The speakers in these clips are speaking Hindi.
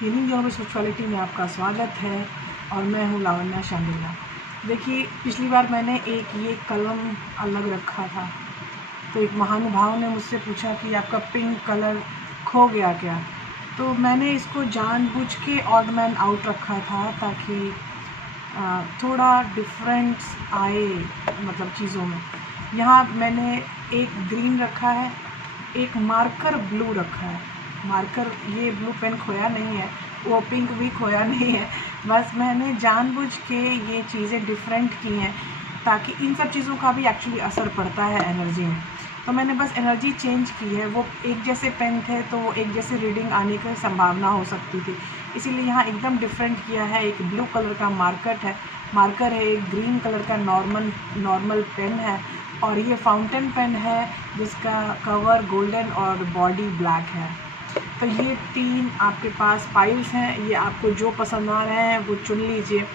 हीलिंग जॉब स्पिरिचुअलिटी में आपका स्वागत है और मैं हूँ लावण्या शांडिल्य। देखिए, पिछली बार मैंने एक ये कलम अलग रखा था, तो एक महानुभाव ने मुझसे पूछा कि आपका पिंक कलर खो गया क्या। तो मैंने इसको जानबूझ के ऑड मैन आउट रखा था ताकि थोड़ा डिफरेंस आए, मतलब चीज़ों में। यहाँ मैंने एक ग्रीन रखा है, एक मार्कर ब्लू रखा है। मार्कर, ये ब्लू पेन खोया नहीं है, वो पिंक भी खोया नहीं है, बस मैंने जानबूझ के ये चीज़ें डिफरेंट की हैं ताकि इन सब चीज़ों का भी एक्चुअली असर पड़ता है एनर्जी में। तो मैंने बस एनर्जी चेंज की है। वो एक जैसे पेन थे तो वो एक जैसे रीडिंग आने की संभावना हो सकती थी, इसीलिए यहाँ एकदम डिफरेंट किया है। एक ब्लू कलर का मार्कर है, एक ग्रीन कलर का नॉर्मल पेन है, और ये फाउंटेन पेन है जिसका कवर गोल्डन और बॉडी ब्लैक है। तो ये 3 आपके पास पाइल्स हैं। ये आपको जो पसंद आ रहे हैं वो चुन लीजिए।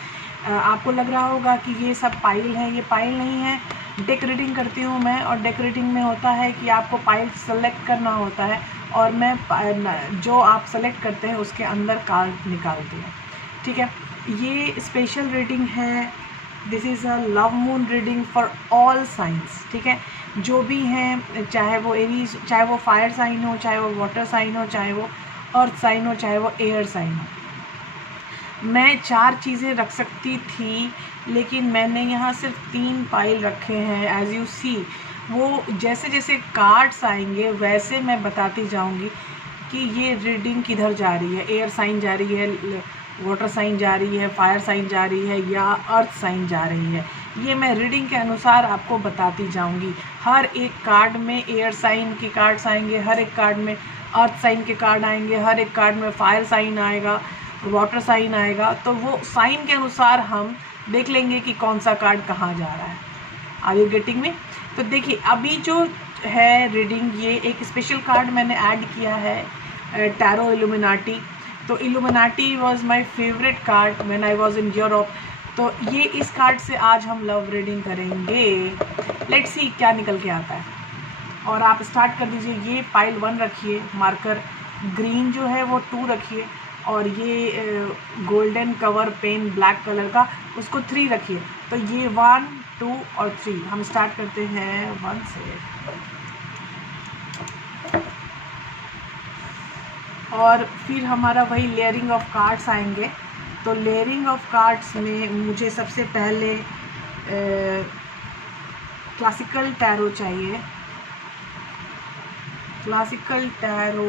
आपको लग रहा होगा कि ये सब पाइल हैं, ये पाइल नहीं है। डेक रीडिंग करती हूँ मैं, और डेक रीडिंग में होता है कि आपको पाइल सेलेक्ट करना होता है, और मैं जो आप सेलेक्ट करते हैं उसके अंदर कार्ड निकालती हूँ। ठीक है, ये स्पेशल रीडिंग है। This is a love moon reading for all science. ठीक है, जो भी हैं, चाहे वो एरीज, चाहे वो फायर साइन हो, चाहे वो वाटर साइन हो, चाहे वो अर्थ साइन हो, चाहे वो एयर साइन हो। मैं 4 चीज़ें रख सकती थी, लेकिन मैंने यहाँ सिर्फ 3 पाइल रखे हैं। एज यू सी, वो जैसे जैसे कार्ड्स आएंगे वैसे मैं बताती जाऊँगी कि ये रीडिंग किधर जा रही है। एयर साइन जा रही है, वाटर साइन जा रही है, फायर साइन जा रही है, या अर्थ साइन जा रही है। ये मैं रीडिंग के अनुसार आपको बताती जाऊंगी। हर एक कार्ड में एयर साइन के कार्ड्स आएंगे, हर एक कार्ड में अर्थ साइन के कार्ड आएंगे, हर एक कार्ड में फायर साइन आएगा, वाटर साइन आएगा। तो वो साइन के अनुसार हम देख लेंगे कि कौन सा कार्ड कहाँ जा रहा है। Are you getting me? तो देखिए, अभी जो है रीडिंग, ये एक स्पेशल कार्ड मैंने ऐड किया है, टैरो इल्यूमिनाटी। तो illuminati was my favourite card when I was in Europe. तो ये इस कार्ड से आज हम लव रीडिंग करेंगे। लेट्स सी क्या निकल के आता है। और आप स्टार्ट कर दीजिए। ये पाइल 1 रखिए, मार्कर ग्रीन जो है वो 2 रखिए, और ये golden cover pen black colour का, उसको 3 रखिए। तो ये 1, 2 और 3। हम स्टार्ट करते हैं 1 से। और फिर हमारा वही लेयरिंग ऑफ कार्ड्स आएंगे। तो लेयरिंग ऑफ कार्ड्स में मुझे सबसे पहले क्लासिकल टैरो चाहिए। क्लासिकल टैरो,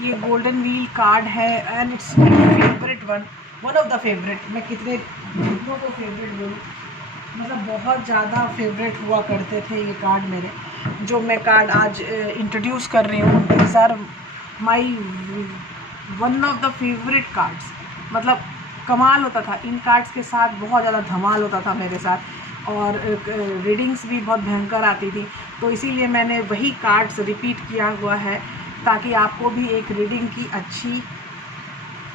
ये गोल्डन व्हील कार्ड है, and it's my favourite one of the favourite. मैं कितनों को फेवरेट बोलूँ, मतलब बहुत ज़्यादा फेवरेट हुआ करते थे ये कार्ड मेरे। जो मैं कार्ड आज इंट्रोड्यूस कर रही हूँ, these are my one of the favourite cards. मतलब कमाल होता था इन कार्ड्स के साथ, बहुत ज़्यादा धमाल होता था मेरे साथ, और रीडिंग्स भी बहुत भयंकर आती थी। तो इसीलिए मैंने वही कार्ड्स रिपीट किया हुआ है ताकि आपको भी एक रीडिंग की अच्छी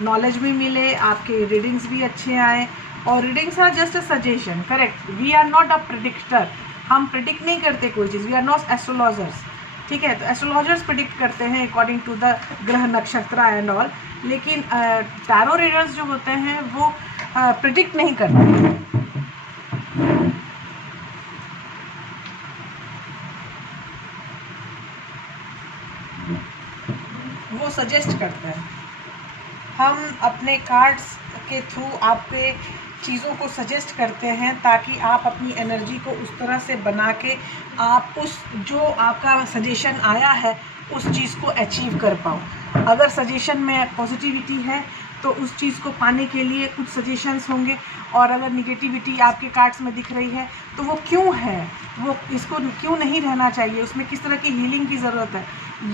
नॉलेज भी मिले, आपके रीडिंग्स भी अच्छे आए। और readings are just a suggestion, correct. We are not a predictor. हम प्रिडिक्ट नहीं करते कोई चीज़। We are not astrologers. ठीक है, तो एस्ट्रोलॉजर्स प्रिडिक्ट करते हैं अकॉर्डिंग टू द ग्रह नक्षत्र एंड ऑल, लेकिन टैरो रीडर्स जो होते हैं वो प्रिडिक्ट नहीं करते। वो सजेस्ट करते हैं। हम अपने कार्ड्स के थ्रू आपके चीज़ों को सजेस्ट करते हैं ताकि आप अपनी एनर्जी को उस तरह से बना के आप उस जो आपका सजेशन आया है उस चीज़ को अचीव कर पाओ। अगर सजेशन में पॉजिटिविटी है तो उस चीज़ को पाने के लिए कुछ सजेशंस होंगे, और अगर निगेटिविटी आपके कार्ड्स में दिख रही है तो वो क्यों है, वो इसको क्यों नहीं रहना चाहिए, उसमें किस तरह की हीलिंग की ज़रूरत है,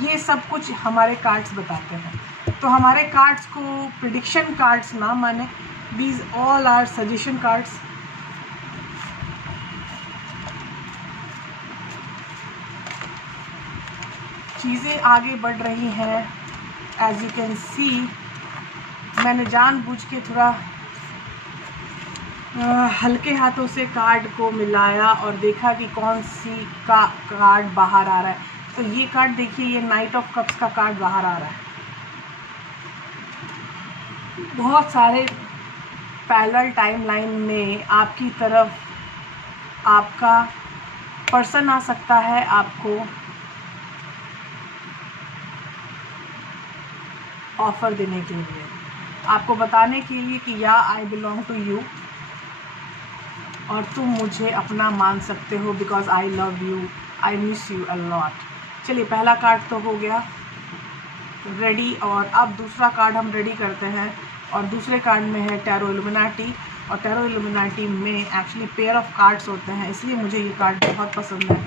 ये सब कुछ हमारे कार्ड्स बताते हैं। तो हमारे कार्ड्स को प्रिडिक्शन कार्ड्स ना माने, these all are suggestion cards। चीज़ें आगे बढ़ रही हैं, एज यू कैन सी। मैंने जानबूझ के थोड़ा हल्के हाथों से कार्ड को मिलाया और देखा कि कौन सी का कार्ड बाहर आ रहा है। तो ये कार्ड देखिए, ये नाइट ऑफ कप्स का कार्ड बाहर आ रहा है। बहुत सारे पैरेलल टाइमलाइन में आपकी तरफ आपका पर्सन आ सकता है, आपको ऑफ़र देने के लिए, आपको बताने के लिए कि या आई बिलोंग टू यू और तुम मुझे अपना मान सकते हो, because I love you, I miss you a lot. चलिए, पहला कार्ड तो हो गया रेडी, और अब दूसरा कार्ड हम रेडी करते हैं। और दूसरे कार्ड में है टैरो इल्यूमिनाटी, और टैरो इल्यूमिनाटी में एक्चुअली पेयर ऑफ कार्ड्स होते हैं, इसलिए मुझे ये कार्ड बहुत पसंद है।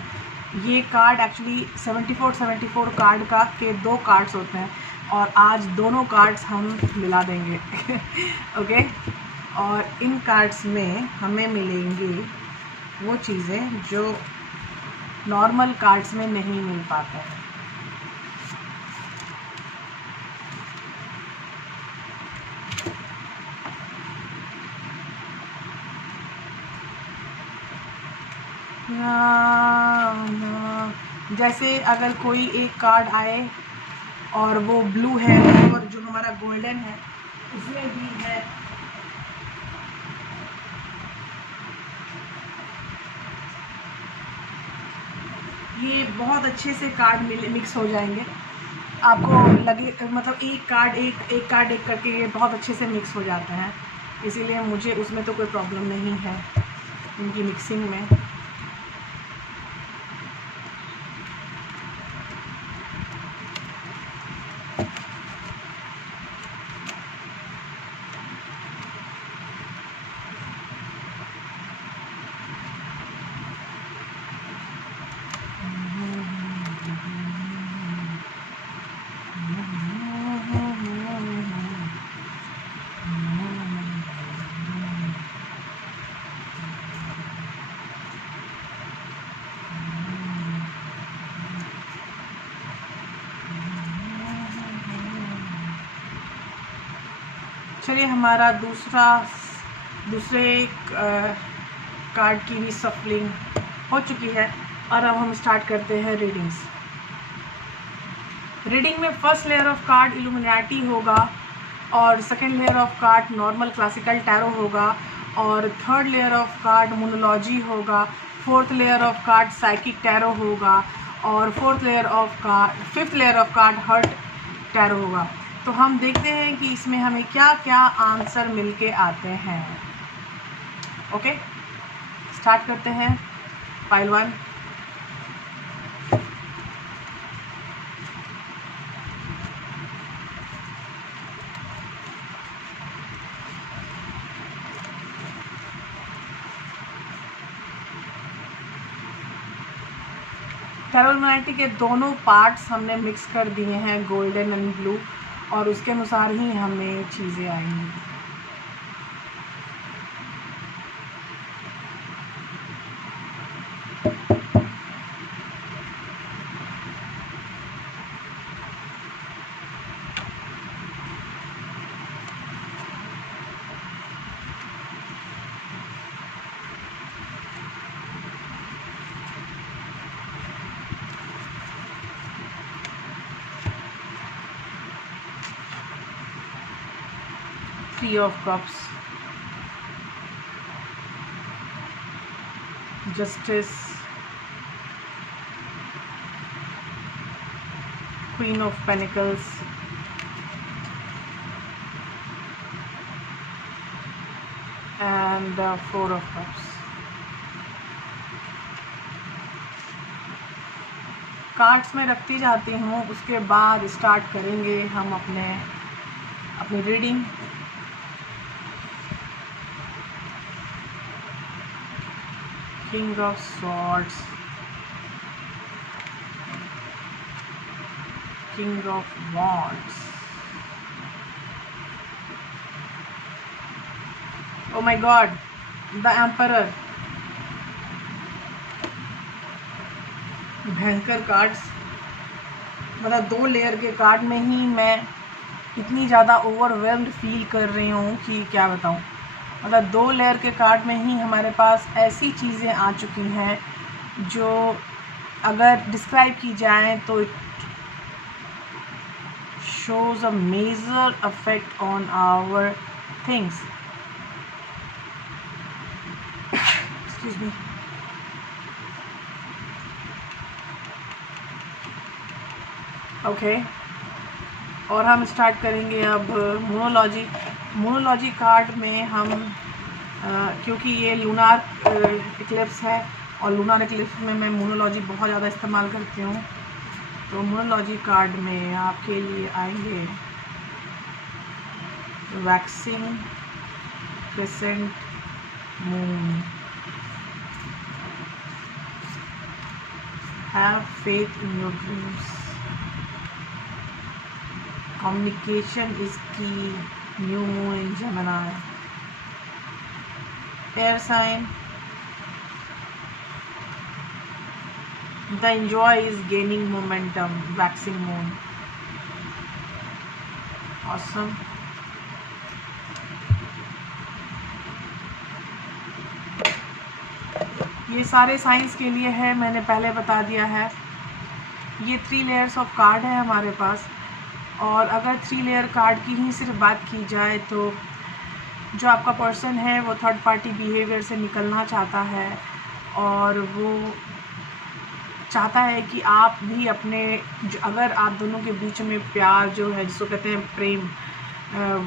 ये कार्ड एक्चुअली 74 कार्ड का के 2 कार्ड्स होते हैं, और आज दोनों कार्ड्स हम मिला देंगे ओके। और इन कार्ड्स में हमें मिलेंगे वो चीज़ें जो नॉर्मल कार्ड्स में नहीं मिल पाता है। जैसे अगर कोई एक कार्ड आए और वो ब्लू है, और जो हमारा गोल्डन है उसमें भी है ये बहुत अच्छे से कार्ड मिक्स हो जाएंगे। आपको लगे मतलब एक कार्ड एक करके ये बहुत अच्छे से मिक्स हो जाते हैं, इसीलिए मुझे उसमें तो कोई प्रॉब्लम नहीं है इनकी मिक्सिंग में। चलिए, हमारा दूसरे कार्ड की भी सफलिंग हो चुकी है, और अब हम स्टार्ट करते हैं रीडिंग्स। रीडिंग में first layer of card Illuminati होगा, और second layer of card normal classical tarot होगा, और third layer of card monology होगा, fourth layer of card psychic tarot होगा, और fifth layer of card hurt tarot होगा। तो हम देखते हैं कि इसमें हमें क्या क्या आंसर मिलके आते हैं। ओके, स्टार्ट करते हैं। पाइल 1, टैरो इल्यूमिनाटी के दोनों पार्ट्स हमने मिक्स कर दिए हैं, गोल्डन एंड ब्लू, और उसके अनुसार ही हमें चीज़ें आएंगी। Three of Cups, Justice, Queen of Pentacles, and the Four of Cups. Cards में रखती जाती हूँ, उसके बाद स्टार्ट करेंगे हम अपनी reading. King of Swords, King of Wands, oh my God, the Emperor। भयंकर कार्ड्स, मतलब 2 लेयर के कार्ड में ही मैं इतनी ज़्यादा ओवरवेल्म्ड फील कर रही हूँ कि क्या बताऊँ। मतलब 2 लेयर के कार्ड में ही हमारे पास ऐसी चीज़ें आ चुकी हैं जो अगर डिस्क्राइब की जाए तो shows a major effect on our things. Excuse me. Okay और हम स्टार्ट करेंगे अब मोनोलॉजी। मोनोलॉजी कार्ड में हम क्योंकि ये लूनार इक्लिप्स है और लूनार इक्लिप्स में मैं मोनोलॉजी बहुत ज़्यादा इस्तेमाल करती हूँ, तो मोनोलॉजी कार्ड में आपके लिए आएंगे waxing crescent moon, have faith in your dreams, communication is key, new moon in Gemini, air sign, the enjoy is gaining momentum, waxing moon, awesome. ये सारे साइंस के लिए है, मैंने पहले बता दिया है। ये 3 लेयर्स ऑफ कार्ड है हमारे पास, और अगर 3 लेयर कार्ड की ही सिर्फ बात की जाए तो जो आपका पर्सन है वो थर्ड पार्टी बिहेवियर से निकलना चाहता है, और वो चाहता है कि आप भी अपने अगर आप दोनों के बीच में प्यार जो है जिसको कहते हैं प्रेम,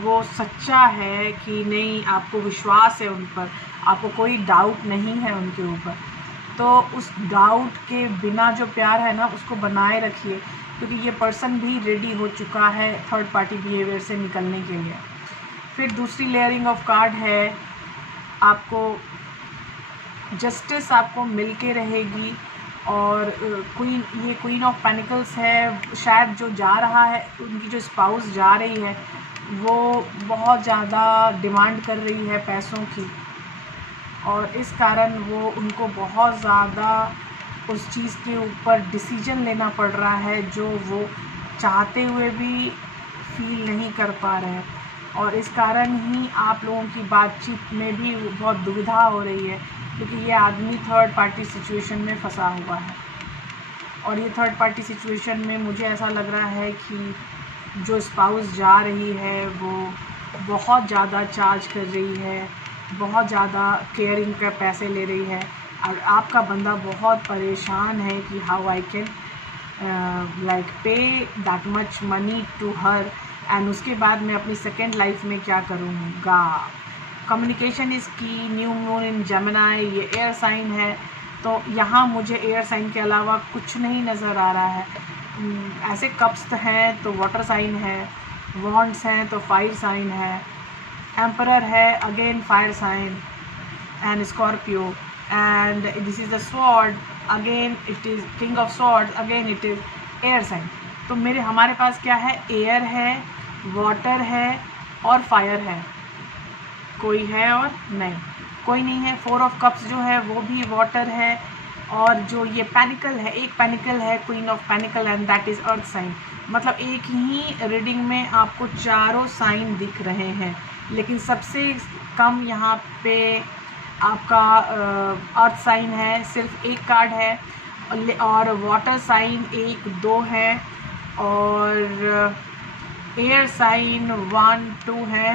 वो सच्चा है कि नहीं, आपको विश्वास है उन पर, आपको कोई डाउट नहीं है उनके ऊपर, तो उस डाउट के बिना जो प्यार है ना उसको बनाए रखिए, क्योंकि ये पर्सन भी रेडी हो चुका है थर्ड पार्टी बिहेवियर से निकलने के लिए। फिर दूसरी लेयरिंग ऑफ कार्ड है, आपको जस्टिस आपको मिल के रहेगी, और क्वीन, ये क्वीन ऑफ पेनिकल्स है, शायद जो जा रहा है उनकी जो स्पाउस जा रही है वो बहुत ज़्यादा डिमांड कर रही है पैसों की, और इस कारण वो उनको बहुत ज़्यादा उस चीज़ के ऊपर डिसीजन लेना पड़ रहा है जो वो चाहते हुए भी फील नहीं कर पा रहे हैं, और इस कारण ही आप लोगों की बातचीत में भी बहुत दुविधा हो रही है, क्योंकि ये आदमी थर्ड पार्टी सिचुएशन में फंसा हुआ है। और ये थर्ड पार्टी सिचुएशन में मुझे ऐसा लग रहा है कि जो स्पाउस जा रही है वो बहुत ज़्यादा चार्ज कर रही है, बहुत ज़्यादा केयरिंग का पैसे ले रही है, और आपका बंदा बहुत परेशान है कि how I can like pay that much money to her, and उसके बाद मैं अपनी सेकेंड लाइफ में क्या करूँगा। Communication is key, new moon in Gemini, ये एयर साइन है, तो यहाँ मुझे एयर साइन के अलावा कुछ नहीं नज़र आ रहा है। ऐसे कप्स हैं तो वाटर साइन है, वॉन्ड्स हैं तो फायर साइन है, एम्परर है again fire sign, and Scorpio, and this is the sword, again it is king of swords, again it is air sign। तो हमारे पास क्या है, एयर है, वाटर है और फायर है, कोई है और नहीं, कोई नहीं है। 4 ऑफ कप्स जो है वो भी वाटर है, और जो ये पेनिकल है, एक पेनिकल है queen of pentacle, and that is earth sign. मतलब एक ही रीडिंग में आपको चारों साइन दिख रहे हैं, लेकिन सबसे कम यहाँ पे आपका अर्थ साइन है, सिर्फ एक कार्ड है, और वाटर साइन 1 2 है, और एयर साइन 1 2 है,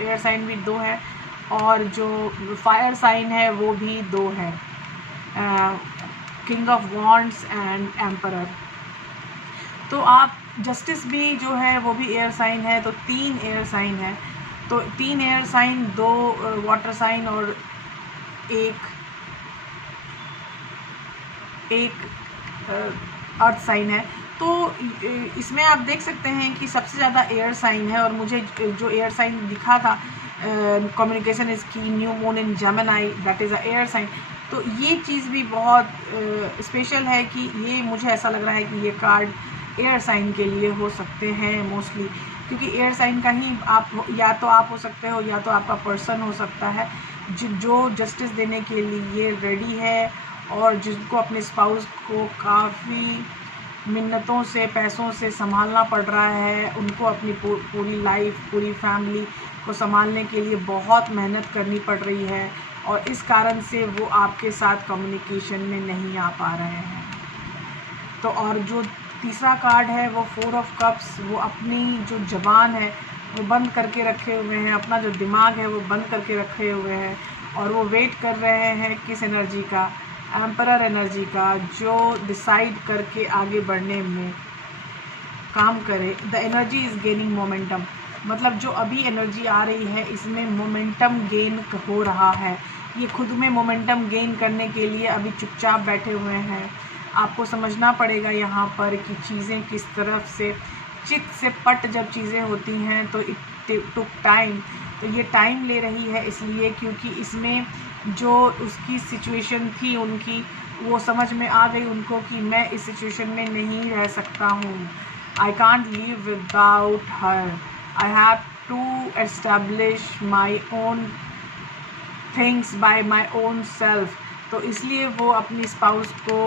एयर साइन भी 2 है, और जो फायर साइन है वो भी 2 है, king of wands and emperor. तो आप जस्टिस भी जो है वो भी एयर साइन है, तो 3 एयर साइन है, तो 3 एयर साइन, 2 वाटर साइन और एक अर्थ साइन है। तो इसमें आप देख सकते हैं कि सबसे ज़्यादा एयर साइन है, और मुझे जो एयर साइन दिखा था communication is key, new moon in Gemini, that is a air sign. तो ये चीज़ भी बहुत स्पेशल है कि ये मुझे ऐसा लग रहा है कि ये कार्ड एयर साइन के लिए हो सकते हैं मोस्टली, क्योंकि एयर साइन का ही आप, या तो आप हो सकते हो या तो आपका पर्सन हो सकता है जो जस्टिस देने के लिए रेडी है, और जिनको अपने स्पाउस को काफ़ी मिन्नतों से, पैसों से संभालना पड़ रहा है, उनको अपनी पूरी लाइफ, पूरी फैमिली को संभालने के लिए बहुत मेहनत करनी पड़ रही है, और इस कारण से वो आपके साथ कम्युनिकेशन में नहीं आ पा रहे हैं। तो और जो तीसरा कार्ड है वो 4 ऑफ कप्स, वो अपनी जो ज़बान है वो बंद करके रखे हुए हैं, अपना जो दिमाग है वो बंद करके रखे हुए हैं और वो वेट कर रहे हैं किस एनर्जी का, एम्परर एनर्जी का, जो डिसाइड करके आगे बढ़ने में काम करे। The energy is gaining momentum, मतलब जो अभी एनर्जी आ रही है इसमें मोमेंटम गेन हो रहा है। ये खुद में मोमेंटम गेन करने के लिए अभी चुपचाप बैठे हुए हैं। आपको समझना पड़ेगा यहाँ पर कि चीज़ें किस तरफ से चित से पट जब चीज़ें होती हैं तो इट टुक टाइम, तो ये टाइम ले रही है इसलिए क्योंकि इसमें जो उसकी सिचुएशन थी उनकी, वो समझ में आ गई उनको कि मैं इस सिचुएशन में नहीं रह सकता हूँ। I can't live without her. I have to establish my own things by my own self. तो इसलिए वो अपनी स्पाउस को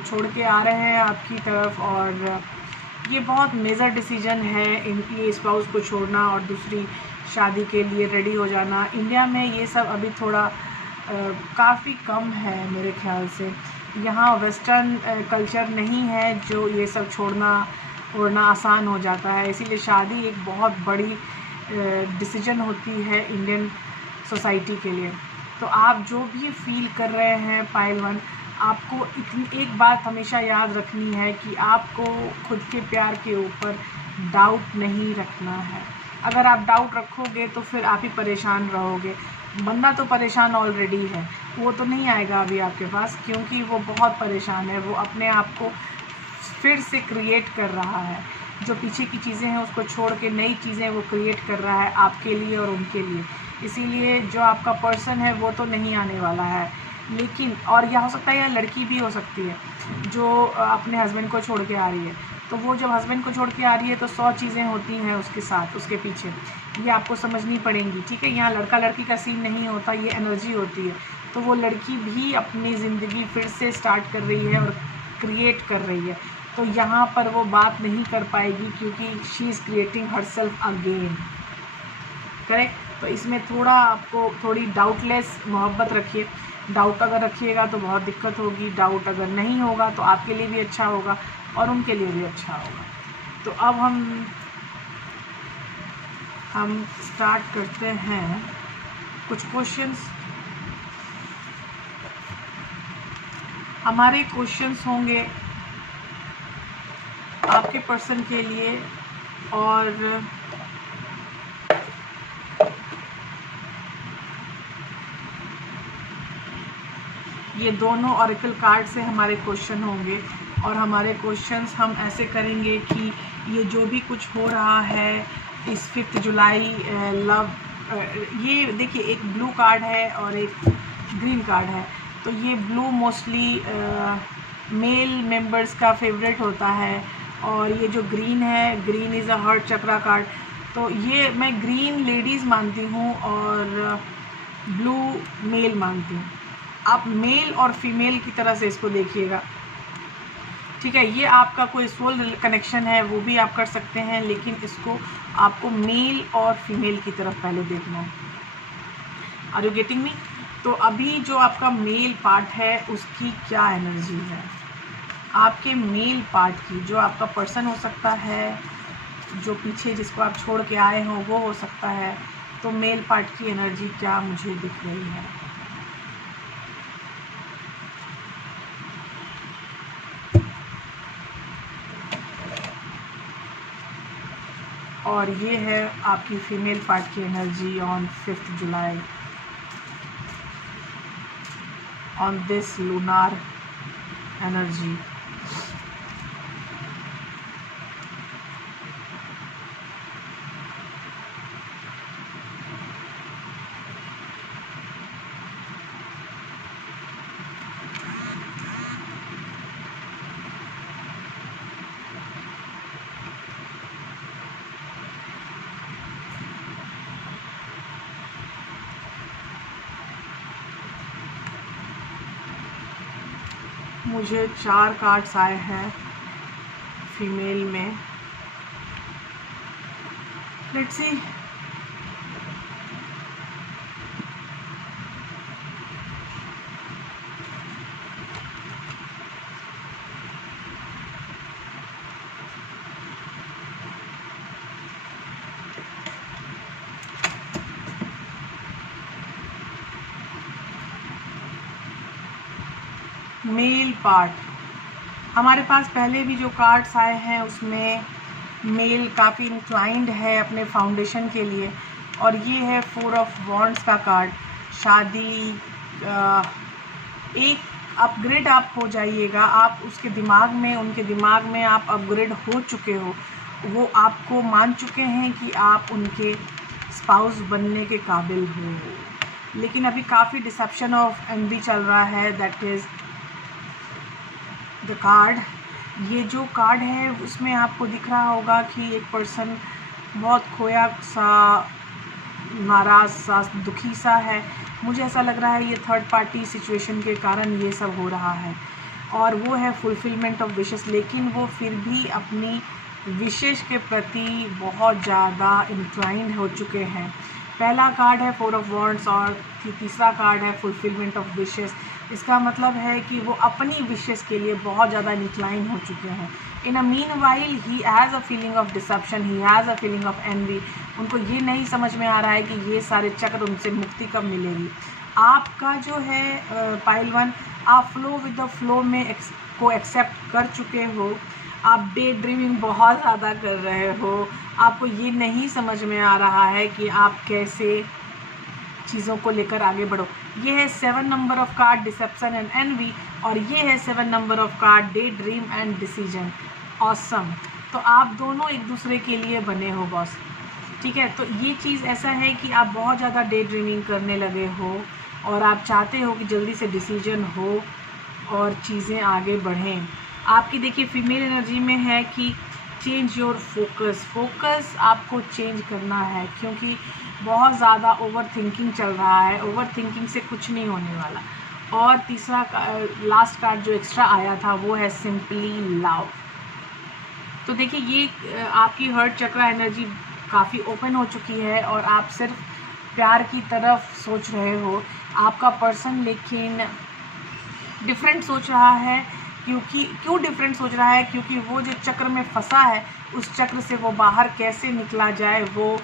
छोड़ के आ रहे हैं आपकी तरफ और ये बहुत मेजर डिसीजन है ये स्पाउस को छोड़ना और दूसरी शादी के लिए रेडी हो जाना। इंडिया में ये सब अभी थोड़ा काफ़ी कम है मेरे ख्याल से। यहाँ वेस्टर्न कल्चर नहीं है जो ये सब छोड़ना आसान हो जाता है, इसीलिए शादी एक बहुत बड़ी डिसीजन होती है इंडियन सोसाइटी के लिए। तो आप जो भी फील कर रहे हैं पाइल 1, आपको इतनी एक बात हमेशा याद रखनी है कि आपको खुद के प्यार के ऊपर डाउट नहीं रखना है। अगर आप डाउट रखोगे तो फिर आप ही परेशान रहोगे। बंदा तो परेशान ऑलरेडी है, वो तो नहीं आएगा अभी आपके पास क्योंकि वो बहुत परेशान है। वो अपने आप को फिर से क्रिएट कर रहा है, जो पीछे की चीज़ें हैं उसको छोड़ के नई चीज़ें वो क्रिएट कर रहा है आपके लिए और उनके लिए। इसीलिए जो आपका पर्सन है वो तो नहीं आने वाला है, लेकिन और यह हो सकता है यह लड़की भी हो सकती है जो अपने हस्बैंड को छोड़ के आ रही है। तो वो जब हस्बैंड को छोड़ के आ रही है तो 100 चीज़ें होती हैं उसके साथ, उसके पीछे, ये आपको समझनी पड़ेंगी। ठीक है, यहाँ लड़का लड़की का सीन नहीं होता, ये एनर्जी होती है। तो वो लड़की भी अपनी ज़िंदगी फिर से स्टार्ट कर रही है और क्रिएट कर रही है। तो यहाँ पर वो बात नहीं कर पाएगी क्योंकि she is creating herself again. Correct. तो इसमें थोड़ा आपको थोड़ी डाउटलेस मोहब्बत रखिए। डाउट अगर रखिएगा तो बहुत दिक्कत होगी, डाउट अगर नहीं होगा तो आपके लिए भी अच्छा होगा और उनके लिए भी अच्छा होगा। तो अब हम स्टार्ट करते हैं कुछ क्वेश्चंस। हमारे क्वेश्चंस होंगे आपके पर्सन के लिए और ये दोनों ऑरेकल कार्ड से हमारे क्वेश्चन होंगे और हमारे क्वेश्चंस हम ऐसे करेंगे कि ये जो भी कुछ हो रहा है इस 5 जुलाई ये देखिए, एक ब्लू कार्ड है और एक ग्रीन कार्ड है। तो ये ब्लू मोस्टली मेल मेंबर्स का फेवरेट होता है और ये जो ग्रीन है, green is a heart chakra card. तो ये मैं ग्रीन लेडीज़ मानती हूँ और ब्लू मेल मानती हूँ। आप मेल और फीमेल की तरह से इसको देखिएगा। ठीक है, ये आपका कोई सोल कनेक्शन है वो भी आप कर सकते हैं, लेकिन इसको आपको मेल और फीमेल की तरफ पहले देखना है। Are you getting me? तो अभी जो आपका मेल पार्ट है उसकी क्या एनर्जी है, आपके मेल पार्ट की, जो आपका पर्सन हो सकता है, जो पीछे जिसको आप छोड़ के आए हो वो हो सकता है। तो मेल पार्ट की एनर्जी क्या मुझे दिख रही है? और ये है आपकी फीमेल पार्ट की energy on 5 July on this lunar energy. मुझे 4 कार्ड्स आए हैं फीमेल में। Let's see. मेल पार्ट, हमारे पास पहले भी जो कार्ड्स आए हैं उसमें मेल काफ़ी इंक्लाइंड है अपने फाउंडेशन के लिए। और ये है 4 ऑफ वॉन्ड्स का कार्ड। शादी, एक अपग्रेड आप हो जाइएगा, आप उसके दिमाग में, उनके दिमाग में आप अपग्रेड हो चुके हो, वो आपको मान चुके हैं कि आप उनके स्पाउस बनने के काबिल हो। लेकिन अभी काफ़ी डिसेप्शन ऑफ एनवी चल रहा है, दैट इज़ द कार्ड। ये जो कार्ड है उसमें आपको दिख रहा होगा कि एक पर्सन बहुत खोया सा, नाराज़ सा, दुखी सा है। मुझे ऐसा लग रहा है ये थर्ड पार्टी सिचुएशन के कारण ये सब हो रहा है। और वो है फुलफिलमेंट ऑफ विशेस, लेकिन वो फिर भी अपनी विशेष के प्रति बहुत ज़्यादा इंक्लाइंड हो चुके हैं। पहला कार्ड है 4 ऑफ वॉन्ड्स और तीसरा कार्ड है फुलफिलमेंट ऑफ विशेस। इसका मतलब है कि वो अपनी विशेस के लिए बहुत ज़्यादा इंक्लाइन हो चुके हैं। In a mean while he has a feeling of deception, he has a feeling of envy. उनको ये नहीं समझ में आ रहा है कि ये सारे चक्र उनसे मुक्ति कब मिलेगी। आपका जो है पाइल 1, आप फ्लो विद द फ्लो में को एक्सेप्ट कर चुके हो। आप डे ड्रीमिंग बहुत ज़्यादा कर रहे हो। आपको ये नहीं समझ में आ रहा है कि आप कैसे चीज़ों को लेकर आगे बढ़ो। ये है 7 number of card, deception and envy, और ये है 7 number of card, daydream and decision. Awesome. तो आप दोनों एक दूसरे के लिए बने हो बॉस, ठीक है। तो ये चीज़ ऐसा है कि आप बहुत ज़्यादा डे ड्रीमिंग करने लगे हो और आप चाहते हो कि जल्दी से डिसीजन हो और चीज़ें आगे बढ़ें। आपकी देखिए फीमेल एनर्जी में है कि चेंज योर फोकस आपको चेंज करना है, क्योंकि बहुत ज़्यादा ओवर थिंकिंग चल रहा है। ओवर थिंकिंग से कुछ नहीं होने वाला। और तीसरा लास्ट कार्ड जो एक्स्ट्रा आया था वो है सिंपली लव। तो देखिए ये आपकी हर्ट चक्रा एनर्जी काफ़ी ओपन हो चुकी है और आप सिर्फ प्यार की तरफ सोच रहे हो। आपका पर्सन लेकिन डिफरेंट सोच रहा है, क्यों डिफरेंट सोच रहा है? क्योंकि वो जो चक्र में फंसा है उस चक्र से वो बाहर कैसे निकला जाए वो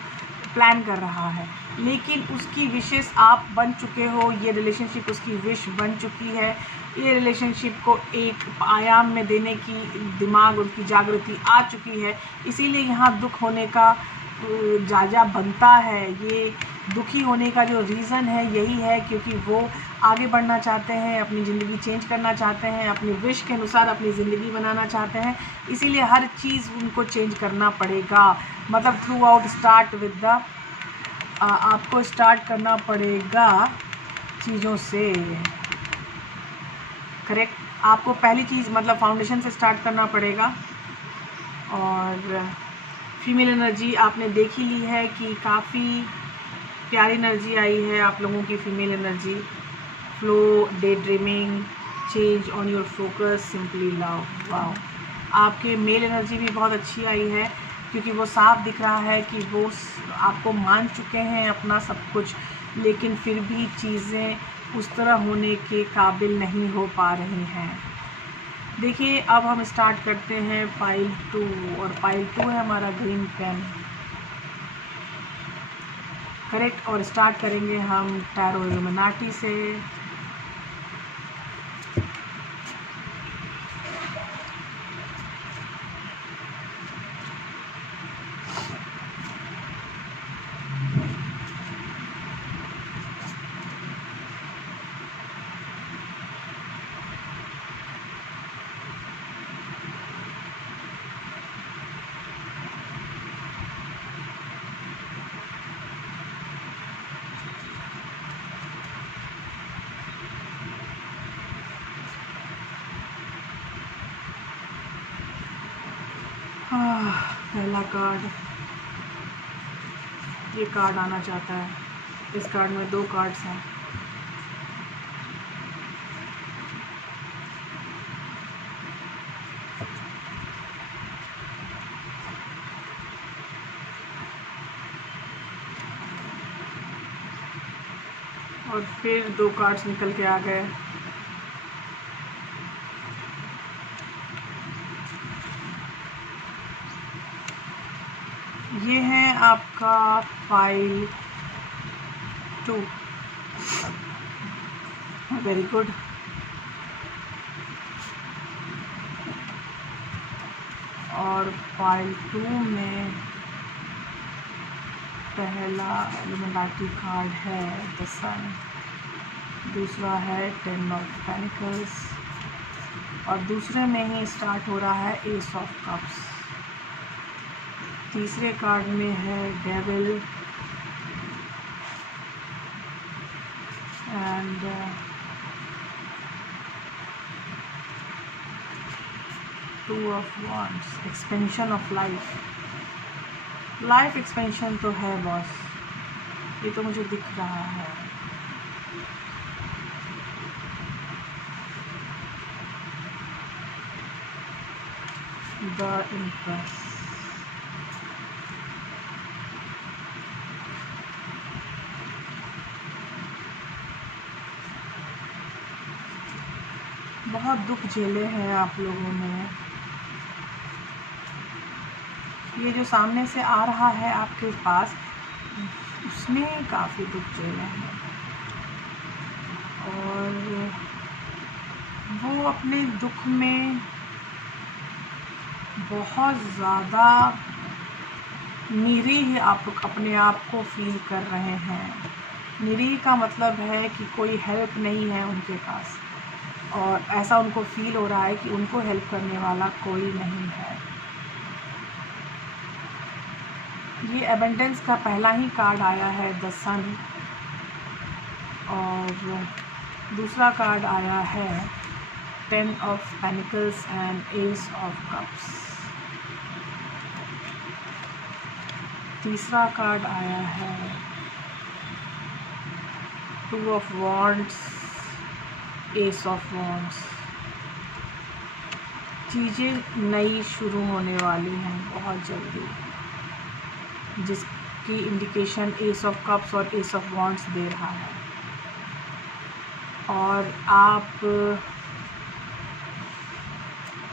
प्लान कर रहा है। लेकिन उसकी विशेस आप बन चुके हो, ये रिलेशनशिप उसकी विश बन चुकी है। ये रिलेशनशिप को एक आयाम में देने की दिमाग उनकी जागृति आ चुकी है। इसीलिए यहाँ दुख होने का जाजा बनता है। ये दुखी होने का जो रीज़न है यही है क्योंकि वो आगे बढ़ना चाहते हैं, अपनी ज़िंदगी चेंज करना चाहते हैं, अपनी विश के अनुसार अपनी ज़िंदगी बनाना चाहते हैं। इसीलिए हर चीज़ उनको चेंज करना पड़ेगा। मतलब through out start with the आपको स्टार्ट करना पड़ेगा चीज़ों से, करेक्ट। आपको पहली चीज़ मतलब फाउंडेशन से स्टार्ट करना पड़ेगा। और फीमेल एनर्जी आपने देख ही ली है कि काफ़ी प्यारी एनर्जी आई है आप लोगों की female energy. Flow, day dreaming, change on your focus, simply love. Wow. आपके मेल एनर्जी भी बहुत अच्छी आई है क्योंकि वो साफ दिख रहा है कि वो आपको मान चुके हैं अपना सब कुछ, लेकिन फिर भी चीज़ें उस तरह होने के काबिल नहीं हो पा रही हैं। देखिए अब हम स्टार्ट करते हैं पाइल 2, और पाइल 2 है हमारा ग्रीन पेन, करेक्ट। और स्टार्ट करेंगे हम टैरो इल्यूमिनाटी से। पहला कार्ड, ये कार्ड आना चाहता है। इस कार्ड में 2 कार्ड्स हैं। और फिर 2 कार्ड्स निकल के आ गए। ये है आपका पाइल 2। Very good. और पाइल 2 में पहला इल्यूमिनाटी कार्ड है द सन, दूसरा है 10 ऑफ पेनिकल्स और दूसरे में ही स्टार्ट हो रहा है एस ऑफ कप्स। तीसरे कार्ड में है devil and two of wands, expansion of life. Life expansion तो है बॉस, ये तो मुझे दिख रहा है। द इम्प्रेस, बहुत दुख झेले हैं आप लोगों ने। ये जो सामने से आ रहा है आपके पास, उसने काफ़ी दुख झेले हैं और वो अपने दुख में बहुत ज़्यादा निरीह आप अपने आप को फील कर रहे हैं। निरीह का मतलब है कि कोई हेल्प नहीं है उनके पास और ऐसा उनको फील हो रहा है कि उनको हेल्प करने वाला कोई नहीं है। ये एबंडेंस का पहला ही कार्ड आया है द सन और दूसरा कार्ड आया है 10 of pentacles and S of cups. तीसरा कार्ड आया है 2 of wands, S of wands. चीज़ें नई शुरू होने वाली हैं बहुत जल्दी, जिसकी इंडिकेशन एस ऑफ कप्स और एस ऑफ वांड्स दे रहा है। और आप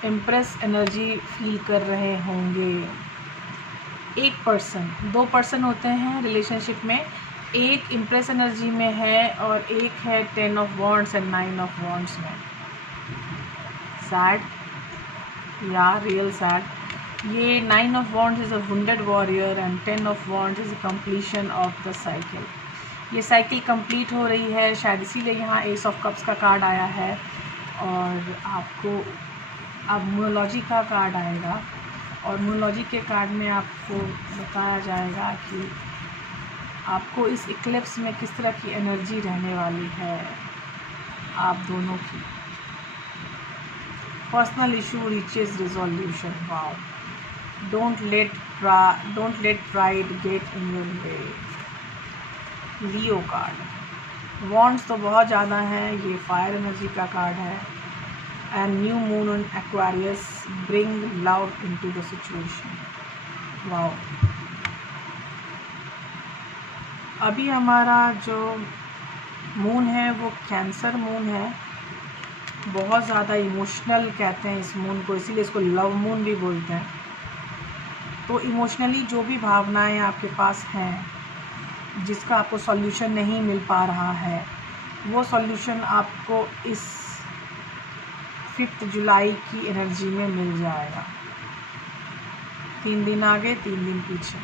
इम्प्रेस एनर्जी फील कर रहे होंगे। एक पर्सन, 2 पर्सन होते हैं रिलेशनशिप में, एक इम्प्रेस एनर्जी में है और एक है 10 of wands and 9 of wands में। सैड या रियल सैड। ये 9 of wands is a wounded warrior and 10 of wands is a completion of the cycle. ये साइकिल कंप्लीट हो रही है, शायद इसीलिए यहाँ एस ऑफ कप्स का कार्ड आया है। और आपको अब न्यूमरोलॉजी का कार्ड आएगा और न्यूमरोलॉजी के कार्ड में आपको बताया जाएगा कि आपको इस इक्लिप्स में किस तरह की एनर्जी रहने वाली है आप दोनों की। Personal issue reaches resolution. Wow, don't let pride get in your way. Leo card. Wands तो बहुत ज़्यादा है, ये फायर एनर्जी का कार्ड है। And new moon in Aquarius bring love into the situation. Wow, अभी हमारा जो मून है वो कैंसर मून है, बहुत ज़्यादा इमोशनल कहते हैं इस मून को, इसीलिए इसको लव मून भी बोलते हैं। तो इमोशनली जो भी भावनाएं आपके पास हैं, जिसका आपको सॉल्यूशन नहीं मिल पा रहा है, वो सॉल्यूशन आपको इस 5 जुलाई की एनर्जी में मिल जाएगा। 3 दिन आगे 3 दिन पीछे।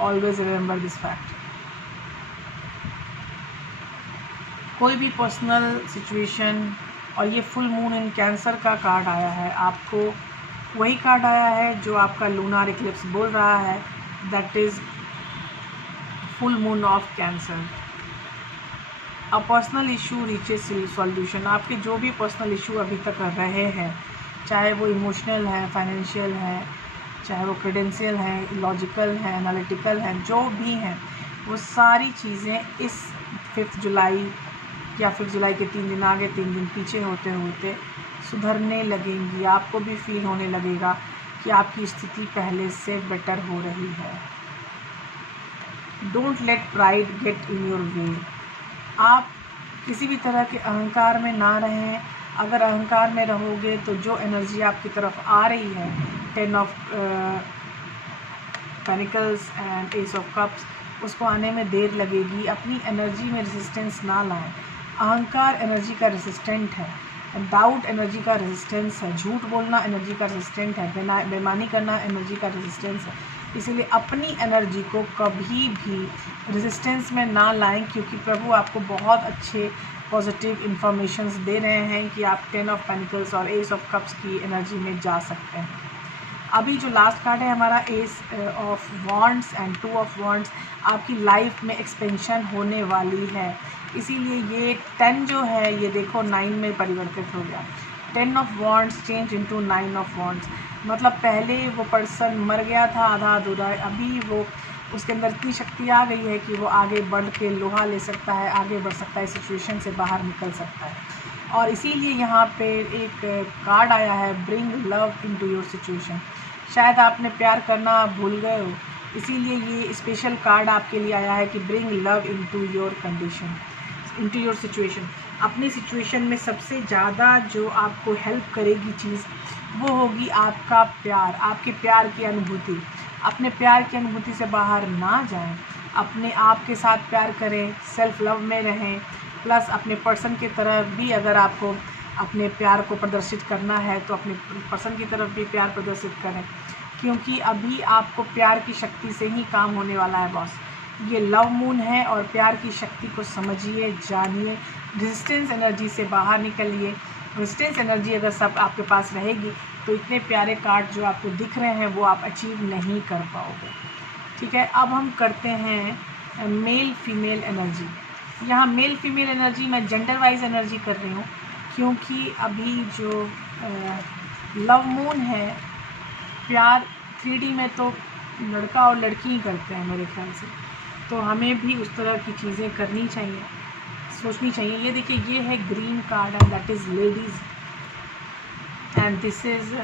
Always remember this fact. कोई भी पर्सनल सिचुएशन, और ये फुल मून इन कैंसर का कार्ड आया है, आपको वही कार्ड आया है जो आपका लूनार इक्लिप्स बोल रहा है, that is full moon of cancer. A personal issue reaches solution. आपके जो भी पर्सनल इशू अभी तक रहे हैं, चाहे वो इमोशनल है, फाइनेंशियल है, चाहे वो क्रेडेंशियल है, लॉजिकल है, एनालिटिकल हैं, जो भी हैं, वो सारी चीज़ें इस 5 जुलाई या 5 जुलाई के 3 दिन आगे 3 दिन पीछे होते होते सुधरने लगेंगी। आपको भी फील होने लगेगा कि आपकी स्थिति पहले से बेटर हो रही है। Don't let pride get in your way. आप किसी भी तरह के अहंकार में ना रहें। अगर अहंकार में रहोगे तो जो एनर्जी आपकी तरफ आ रही है, 10 of pentacles and S of cups, उसको आने में देर लगेगी। अपनी एनर्जी में रेजिस्टेंस ना लाएं। अहंकार एनर्जी का रेसिस्टेंट है। डाउट एनर्जी का रेजिस्टेंस है, झूठ बोलना एनर्जी का रेजिस्टेंट है, बेईमानी करना एनर्जी का रेजिस्टेंस है। इसीलिए अपनी एनर्जी को कभी भी रेजिस्टेंस में ना लाएं, क्योंकि प्रभु आपको बहुत अच्छे पॉजिटिव इन्फॉर्मेशंस दे रहे हैं कि आप 10 ऑफ पेनिकल्स और एस ऑफ कप्स की एनर्जी में जा सकते हैं। अभी जो लास्ट कार्ड है हमारा S of wands and 2 of wands, आपकी लाइफ में एक्सपेंशन होने वाली है। इसीलिए ये 10 जो है ये देखो 9 में परिवर्तित हो गया। 10 of wands change into 9 of wands, मतलब पहले वो पर्सन मर गया था आधा अधूरा, अभी वो उसके अंदर इतनी शक्ति आ गई है कि वो आगे बढ़ के लोहा ले सकता है, आगे बढ़ सकता है, सिचुएशन से बाहर निकल सकता है। और इसीलिए यहाँ पे एक कार्ड आया है, bring love into your situation. शायद आपने प्यार करना भूल गए हो, इसीलिए ये स्पेशल कार्ड आपके लिए आया है कि bring love into your condition, into your situation. अपनी सिचुएशन में सबसे ज़्यादा जो आपको हेल्प करेगी चीज़ वो होगी आपका प्यार, आपके प्यार की अनुभूति। अपने प्यार की अनुभूति से बाहर ना जाएं, अपने आप के साथ प्यार करें, सेल्फ लव में रहें, प्लस अपने पर्सन की तरफ भी अगर आपको अपने प्यार को प्रदर्शित करना है तो अपने पर्सन की तरफ भी प्यार प्रदर्शित करें, क्योंकि अभी आपको प्यार की शक्ति से ही काम होने वाला है बॉस। ये लव मून है और प्यार की शक्ति को समझिए, जानिए, रेजिस्टेंस एनर्जी से बाहर निकलिए। रेजिस्टेंस एनर्जी अगर सब आपके पास रहेगी तो इतने प्यारे कार्ड जो आपको दिख रहे हैं वो आप अचीव नहीं कर पाओगे। ठीक है, अब हम करते हैं मेल फीमेल एनर्जी। यहाँ मेल फीमेल एनर्जी मैं जेंडर वाइज एनर्जी कर रही हूँ, क्योंकि अभी जो लव मून है, प्यार 3D में तो लड़का और लड़की ही करते हैं मेरे ख्याल से, तो हमें भी उस तरह की चीज़ें करनी चाहिए, सोचनी चाहिए। ये देखिए, ये है green card and that is ladies, and this is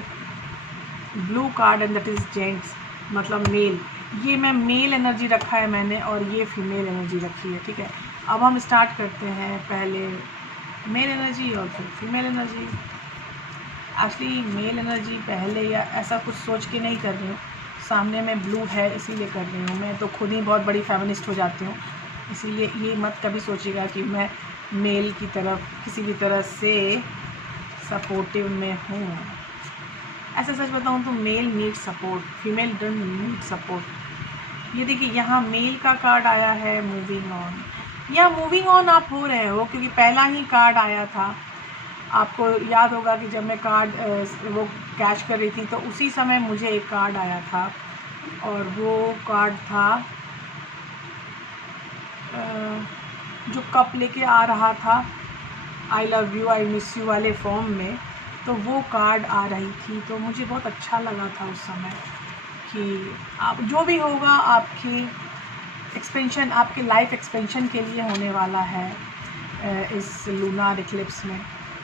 blue card and that is gents, मतलब मेल। ये मैं मेल एनर्जी रखा है मैंने और ये फीमेल एनर्जी रखी है। ठीक है, अब हम स्टार्ट करते हैं, पहले मेल एनर्जी और फिर female energy. Actually mail energy पहले या ऐसा कुछ सोच के नहीं कर रही हूँ, सामने में ब्लू है इसीलिए कर रही हूँ। मैं तो खुद ही बहुत बड़ी फेमिनिस्ट हो जाती हूँ, इसीलिए ये मत कभी सोचिएगा कि मैं मेल की तरफ किसी भी तरह से सपोर्टिव में हूँ। ऐसा सच बताऊँ तो male need support, female don't need support. ये देखिए, यहाँ मेल का कार्ड आया है मूविंग ऑन। यहाँ मूविंग ऑन आप हो रहे हो, क्योंकि पहला ही कार्ड आया था। आपको याद होगा कि जब मैं कार्ड वो कैच कर रही थी तो उसी समय मुझे एक कार्ड आया था, और वो कार्ड था जो कप लेके आ रहा था, I love you I miss you वाले फॉर्म में, तो वो कार्ड आ रही थी। तो मुझे बहुत अच्छा लगा था उस समय कि आप जो भी होगा आपके एक्सपेंशन, आपके लाइफ एक्सपेंशन के लिए होने वाला है इस लूनार इक्लिप्स में,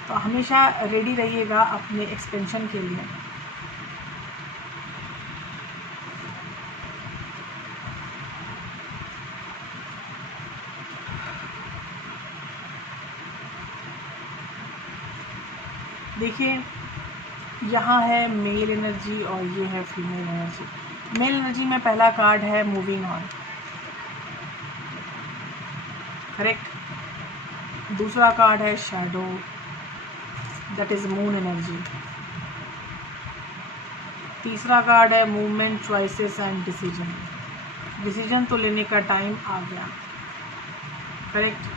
तो हमेशा रेडी रहिएगा अपने एक्सपेंशन के लिए। देखिए, यहाँ है मेल एनर्जी और ये है फीमेल एनर्जी। मेल एनर्जी में पहला कार्ड है मूविंग ऑन, करेक्ट। दूसरा कार्ड है shadow, that is moon energy. तीसरा कार्ड है movement, choices and decision. Decision तो लेने का टाइम आ गया, करेक्ट।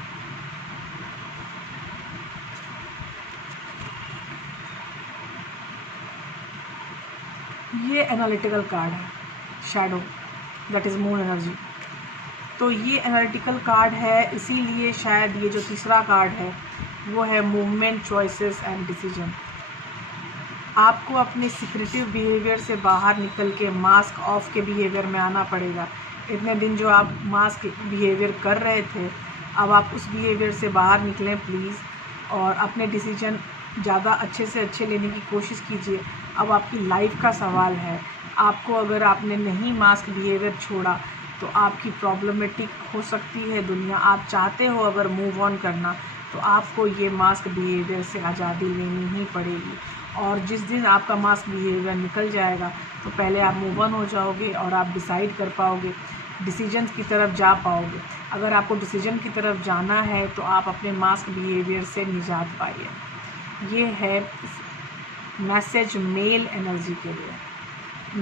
ये एनालिटिकल कार्ड है, shadow, that is moon energy. तो ये एनालिटिकल कार्ड है, इसीलिए शायद ये जो तीसरा कार्ड है वो है मूवमेंट, चॉइसेस एंड डिसीजन। आपको अपने सिक्रेटिव बिहेवियर से बाहर निकल के मास्क ऑफ के बिहेवियर में आना पड़ेगा। इतने दिन जो आप मास्क बिहेवियर कर रहे थे, अब आप उस बिहेवियर से बाहर निकलें प्लीज़, और अपने डिसीजन ज़्यादा अच्छे से अच्छे लेने की कोशिश कीजिए। अब आपकी लाइफ का सवाल है, आपको अगर आपने नहीं मास्क बिहेवियर छोड़ा तो आपकी प्रॉब्लमेटिक हो सकती है दुनिया। आप चाहते हो अगर मूव ऑन करना तो आपको ये मास्क बिहेवियर से आज़ादी लेनी ही पड़ेगी, और जिस दिन आपका मास्क बिहेवियर निकल जाएगा तो पहले आप मूव ऑन हो जाओगे और आप डिसाइड कर पाओगे, डिसीजंस की तरफ जा पाओगे। अगर आपको डिसीजन की तरफ जाना है तो आप अपने मास्क बिहेवियर से निजात पाइए। ये है मैसेज मेल एनर्जी के लिए।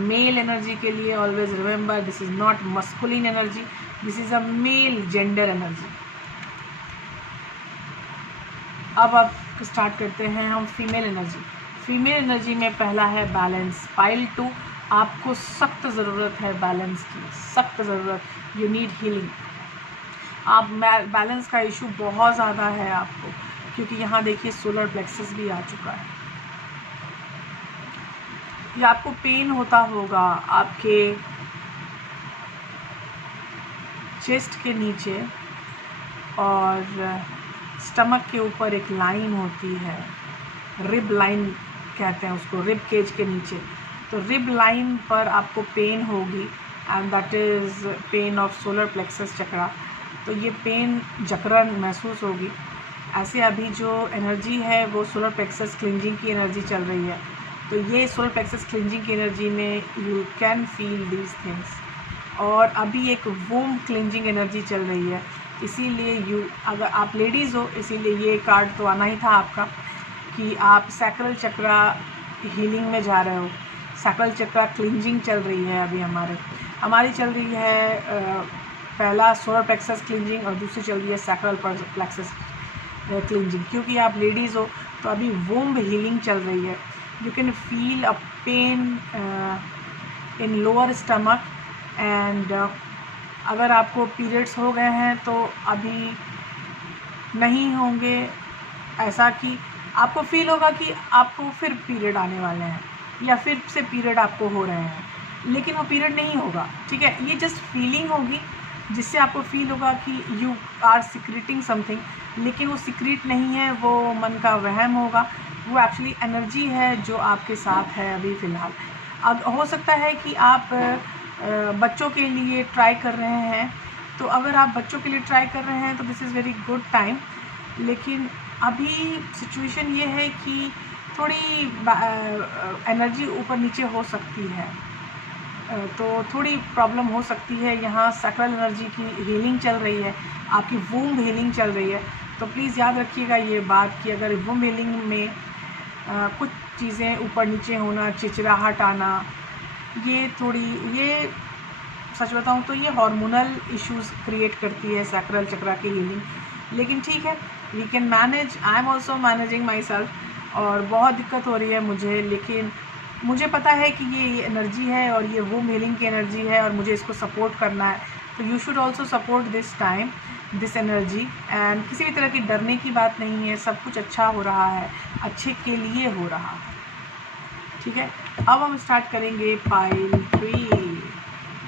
मेल एनर्जी के लिए always remember, this is not masculine energy, this is a male gender energy. अब आप स्टार्ट करते हैं हम फीमेल एनर्जी। फीमेल एनर्जी में पहला है बैलेंस। पाइल 2, आपको सख्त ज़रूरत है बैलेंस की, सख्त ज़रूरत। You need healing. आप बैलेंस का इशू बहुत ज़्यादा है आपको, क्योंकि यहाँ देखिए सोलर प्लेक्सस भी आ चुका है। ये आपको पेन होता होगा आपके चेस्ट के नीचे, और स्टमक के ऊपर एक लाइन होती है, रिब लाइन कहते हैं उसको, रिब केज के नीचे। तो रिब लाइन पर आपको पेन होगी, and that is pain of solar plexus chakra. तो ये पेन जकड़न महसूस होगी। ऐसे अभी जो एनर्जी है वो सोलर प्लेक्सस क्लिंजिंग की एनर्जी चल रही है। तो ये सोलर प्लेक्सस क्लिंजिंग की एनर्जी में you can feel these things. और अभी एक वोम क्लिंजिंग एनर्जी चल रही है, इसीलिए अगर आप लेडीज़ हो, इसीलिए ये कार्ड तो आना ही था आपका कि आप सैक्रल चक्रा हीलिंग में जा रहे हो। सैक्रल चक्रा क्लिंजिंग चल रही है अभी हमारी चल रही है पहला सोलर प्लेक्सस क्लिंजिंग, और दूसरी चल रही है सैक्रल प्लेक्सस क्लिंजिंग। क्योंकि आप लेडीज़ हो तो अभी वोम हीलिंग चल रही है। You can feel a pain in lower stomach, and अगर आपको पीरियड्स हो गए हैं तो अभी नहीं होंगे, ऐसा कि आपको फील होगा कि आपको फिर पीरियड आने वाले हैं, या फिर से पीरियड आपको हो रहे हैं, लेकिन वो पीरियड नहीं होगा, ठीक है। ये जस्ट फीलिंग होगी, जिससे आपको फील होगा कि यू आर सीक्रेटिंग समथिंग, लेकिन वो सीक्रेट नहीं है, वो मन का वहम होगा। वो एक्चुअली एनर्जी है जो आपके साथ है अभी फ़िलहाल। अब हो सकता है कि आप बच्चों के लिए ट्राई कर रहे हैं, तो अगर आप बच्चों के लिए ट्राई कर रहे हैं तो this is very good time. लेकिन अभी सिचुएशन ये है कि थोड़ी एनर्जी ऊपर नीचे हो सकती है, तो थोड़ी प्रॉब्लम हो सकती है। यहाँ सैक्रल एनर्जी की हीलिंग चल रही है, आपकी वूम्ब हीलिंग चल रही है। तो प्लीज़ याद रखिएगा ये बात कि अगर वूम्ब हीलिंग में कुछ चीज़ें ऊपर नीचे होना, चिचराहट आना, ये सच बताऊँ तो ये हार्मोनल इश्यूज़ क्रिएट करती है सैक्रल चक्रा की हीलिंग। लेकिन ठीक है, we can manage. I am also managing myself, और बहुत दिक्कत हो रही है मुझे, लेकिन मुझे पता है कि ये एनर्जी है और ये वूम्ब हीलिंग की एनर्जी है, और मुझे इसको सपोर्ट करना है। तो you should also support this time, this energy. And किसी भी तरह की डरने की बात नहीं है, सब कुछ अच्छा हो रहा है, अच्छे के लिए हो रहा है, ठीक है। अब हम स्टार्ट करेंगे पाइल 3।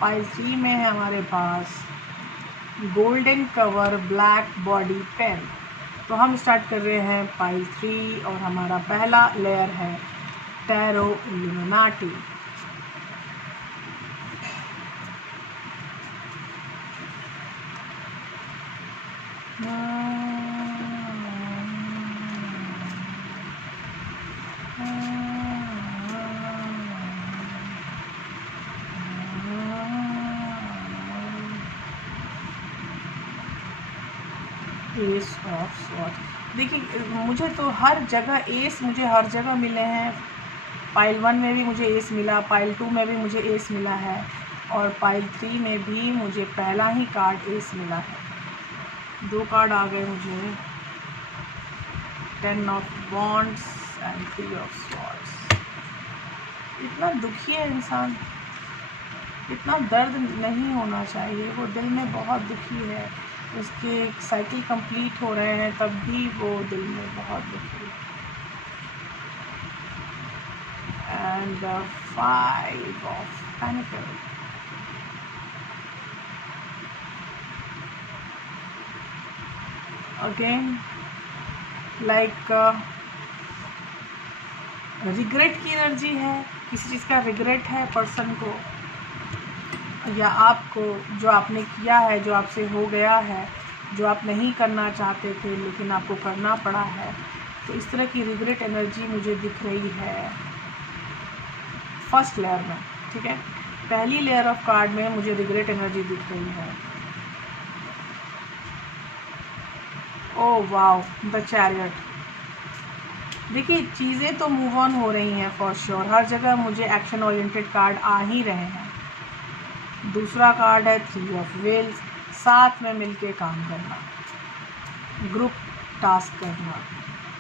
पाइल 3 में है हमारे पास golden cover black body pen. तो हम स्टार्ट कर रहे हैं पाइल 3, और हमारा पहला लेयर है tarot illuminati. S of swords. देखिए मुझे तो हर जगह एस, मुझे हर जगह मिले हैं। पाइल 1 में भी मुझे एस मिला, पाइल 2 में भी मुझे एस मिला है, और पाइल 3 में भी मुझे पहला ही कार्ड एस मिला है। 2 कार्ड आ गए मुझे, 10 of wands and 3 of swords. इतना दुखी है इंसान, इतना दर्द नहीं होना चाहिए। वो दिल में बहुत दुखी है, उसके साइकिल कंप्लीट हो रहे हैं तब भी वो दिल में बहुत दुखी है। And 5 of pentacle. Again like regret की एनर्जी है, किसी चीज़ का रिग्रेट है पर्सन को या आपको, जो आपने किया है, जो आपसे हो गया है, जो आप नहीं करना चाहते थे लेकिन आपको करना पड़ा है। तो इस तरह की रिग्रेट एनर्जी मुझे दिख रही है फर्स्ट लेयर में, ठीक है। पहली लेयर ऑफ कार्ड में मुझे रिग्रेट एनर्जी दिख रही है। Oh wow, the chariot. देखिए चीज़ें तो मूव ऑन हो रही हैं फॉर श्योर, हर जगह मुझे एक्शन ओरिएंटेड कार्ड आ ही रहे हैं। दूसरा कार्ड है 3 ऑफ व्हील्स, साथ में मिलके काम करना, ग्रुप टास्क करना।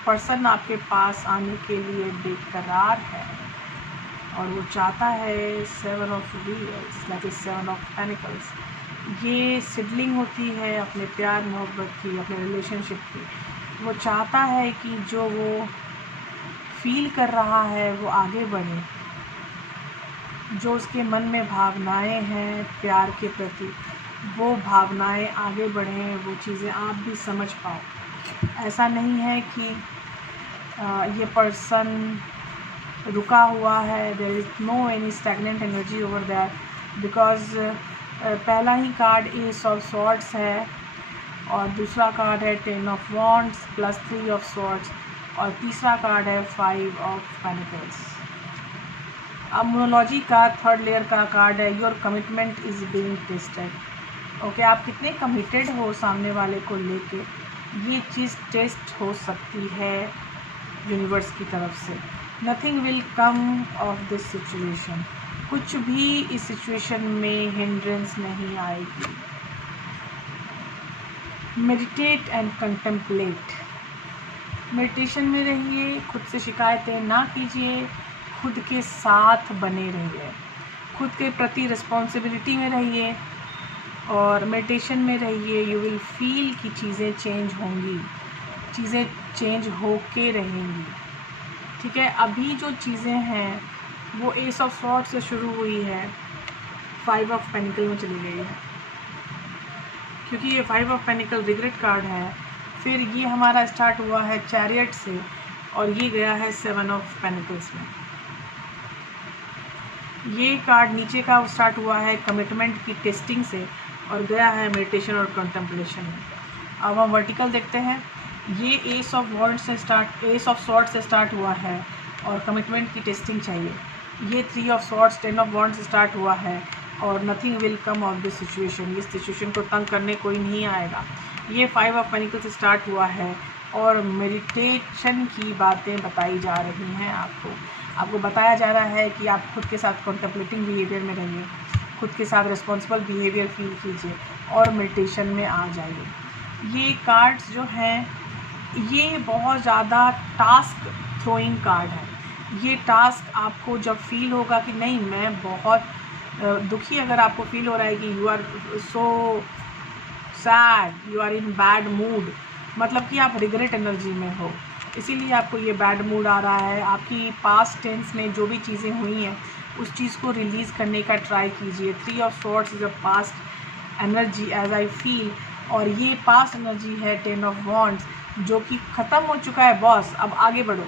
पर्सन आपके पास आने के लिए बेकरार है और वो चाहता है 7 of wheels that is 7 of pentacles. ये सिडलिंग होती है अपने प्यार मोहब्बत की, अपने रिलेशनशिप की। वो चाहता है कि जो वो फील कर रहा है वो आगे बढ़े, जो उसके मन में भावनाएं हैं प्यार के प्रति, वो भावनाएं आगे बढ़ें, वो चीज़ें आप भी समझ पाओ। ऐसा नहीं है कि ये पर्सन रुका हुआ है, there is no any stagnant energy over that, because पहला ही कार्ड एस ऑफ स्वॉर्ड्स है और दूसरा कार्ड है 10 of wands plus 3 of swords और तीसरा कार्ड है 5 ऑफ पेनिकल्स। अब मोनोलॉजी का थर्ड लेयर का कार्ड है your commitment is being tested. Okay, आप कितने कमिटेड हो सामने वाले को लेके, ये चीज़ टेस्ट हो सकती है यूनिवर्स की तरफ से। Nothing will come of this situation, कुछ भी इस सिचुएशन में हिंड्रेंस नहीं आएगी। मेडिटेट एंड कंटेम्पलेट, मेडिटेशन में रहिए, खुद से शिकायतें ना कीजिए, खुद के साथ बने रहिए, खुद के प्रति रिस्पॉन्सिबिलिटी में रहिए और मेडिटेशन में रहिए। यू विल फील कि चीज़ें चेंज होंगी, चीज़ें चेंज होके रहेंगी। ठीक है, अभी जो चीज़ें हैं वो एस ऑफ स्वॉर्ड्स से शुरू हुई है, 5 ऑफ पेनिकल में चली गई है, क्योंकि ये 5 ऑफ पेनिकल रिग्रेट कार्ड है। फिर ये हमारा स्टार्ट हुआ है चैरियट से और ये गया है 7 ऑफ पेनिकल्स में। ये कार्ड नीचे का स्टार्ट हुआ है कमिटमेंट की टेस्टिंग से और गया है मेडिटेशन और कंटेम्पलेशन में। अब हम वर्टिकल देखते हैं, ये एस ऑफ वॉन्ड्स से स्टार्ट, एस ऑफ स्वॉर्ड्स से स्टार्ट हुआ है और कमिटमेंट की टेस्टिंग चाहिए। ये 3 ऑफ स्वॉर्ड्स 10 ऑफ वॉन्ड्स से स्टार्ट हुआ है और nothing will come of this situation, इस सिचुएशन को तंग करने कोई नहीं आएगा। ये 5 ऑफ पेनिकल से स्टार्ट हुआ है और मेडिटेशन की बातें बताई जा रही हैं आपको बताया जा रहा है कि आप खुद के साथ कॉन्टेम्पलेटिंग बिहेवियर में रहिए, खुद के साथ रिस्पॉन्सिबल बिहेवियर फील कीजिए और मेडिटेशन में आ जाइए। ये कार्ड्स जो हैं ये बहुत ज़्यादा टास्क थ्रोइंग कार्ड है। ये टास्क आपको जब फील होगा कि नहीं मैं बहुत दुखी, अगर आपको फील हो रहा है कि you are so sad, you are in bad mood, मतलब कि आप रिग्रेट एनर्जी में हो, इसीलिए आपको ये बैड मूड आ रहा है। आपकी पास्ट टेंस में जो भी चीज़ें हुई हैं उस चीज़ को रिलीज़ करने का ट्राई कीजिए। 3 of swords is a past energy as I feel और ये पास्ट एनर्जी है 10 ऑफ वॉन्ड्स जो कि ख़त्म हो चुका है बॉस। अब आगे बढ़ो,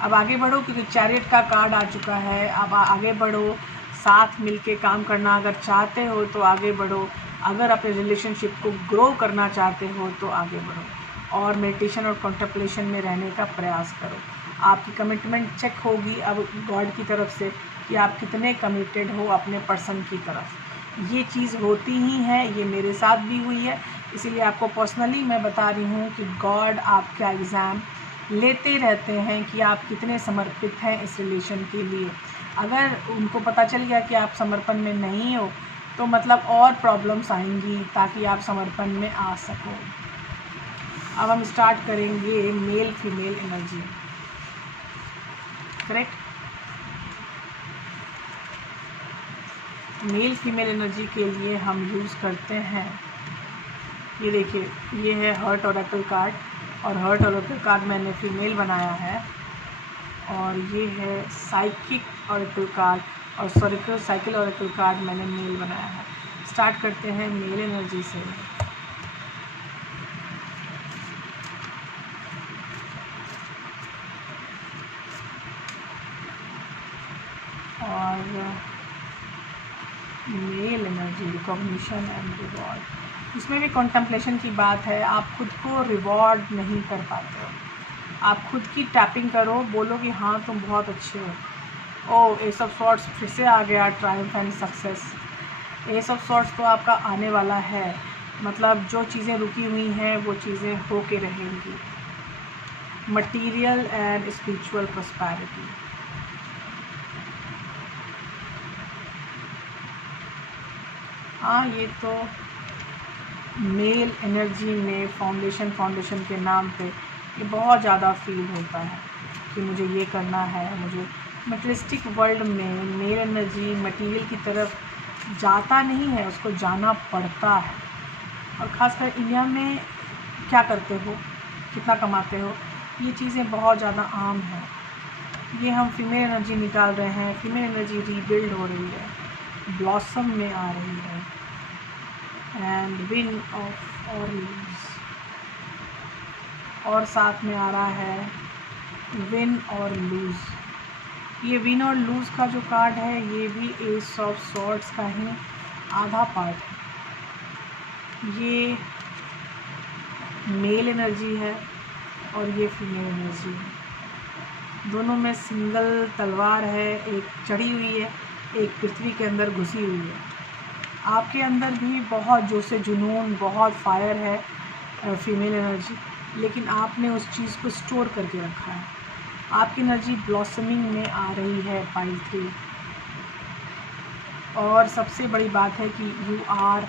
अब आगे बढ़ो क्योंकि चैरियट का कार्ड आ चुका है। अब आगे बढ़ो, साथ मिलके काम करना अगर चाहते हो तो आगे बढ़ो, अगर अपने रिलेशनशिप को ग्रो करना चाहते हो तो आगे बढ़ो और मेडिटेशन और कंटेम्पलेशन में रहने का प्रयास करो। आपकी कमिटमेंट चेक होगी अब गॉड की तरफ से कि आप कितने कमिटेड हो अपने पर्सन की तरफ। ये चीज़ होती ही है, ये मेरे साथ भी हुई है, इसीलिए आपको पर्सनली मैं बता रही हूँ कि गॉड आपका एग्ज़ाम लेते रहते हैं कि आप कितने समर्पित हैं इस रिलेशन के लिए। अगर उनको पता चल गया कि आप समर्पण में नहीं हो तो मतलब और प्रॉब्लम्स आएंगी ताकि आप समर्पण में आ सको। अब हम स्टार्ट करेंगे male female energy, correct. Male female energy के लिए हम यूज़ करते हैं, ये देखिए ये है हर्ट ऑरेकल कार्ड और हर्ट ऑरेकल कार्ड मैंने फीमेल बनाया है और ये है साइकिक ऑरेकल कार्ड और साइकिल ऑरेकल कार्ड मैंने मेल बनाया है। स्टार्ट करते हैं मेल एनर्जी से। और mail energy recognition and reward, इसमें भी कॉन्टेम्पलेशन की बात है। आप खुद को रिवॉर्ड नहीं कर पाते हो, आप खुद की टैपिंग करो, बोलो कि हाँ तुम बहुत अच्छे हो। ओह, एस ऑफ स्वॉर्ड्स फिर से आ गया, Triumph and success. S of swords तो आपका आने वाला है, मतलब जो चीज़ें रुकी हुई हैं वो चीज़ें हो के रहेंगी। Material and spiritual prosperity. हाँ, ये तो मेल एनर्जी में फाउंडेशन के नाम पे ये बहुत ज़्यादा फील होता है कि मुझे ये करना है। मुझे मटेरियलिस्टिक वर्ल्ड में मेल एनर्जी मटेरियल की तरफ जाता नहीं है, उसको जाना पड़ता है। और ख़ासकर इंडिया में क्या करते हो, कितना कमाते हो, ये चीज़ें बहुत ज़्यादा आम हैं। ये हम फीमेल एनर्जी निकाल रहे हैं, फीमेल एनर्जी रीबिल्ड हो रही है, ब्लॉसम में आ रही है, एंड विन ऑफ और लूज, और साथ में आ रहा है विन और लूज़। ये विन और लूज़ का जो कार्ड है ये भी एस ऑफ सॉर्ड्स का ही आधा पार्ट है। ये मेल एनर्जी है और ये फीमेल एनर्जी है। दोनों में सिंगल तलवार है, एक चढ़ी हुई है, एक पृथ्वी के अंदर घुसी हुई है। आपके अंदर भी बहुत जोश से जुनून, बहुत फायर है फीमेल एनर्जी, लेकिन आपने उस चीज़ को स्टोर करके रखा है। आपकी एनर्जी ब्लॉसमिंग में आ रही है पाइल 3। और सबसे बड़ी बात है कि यू आर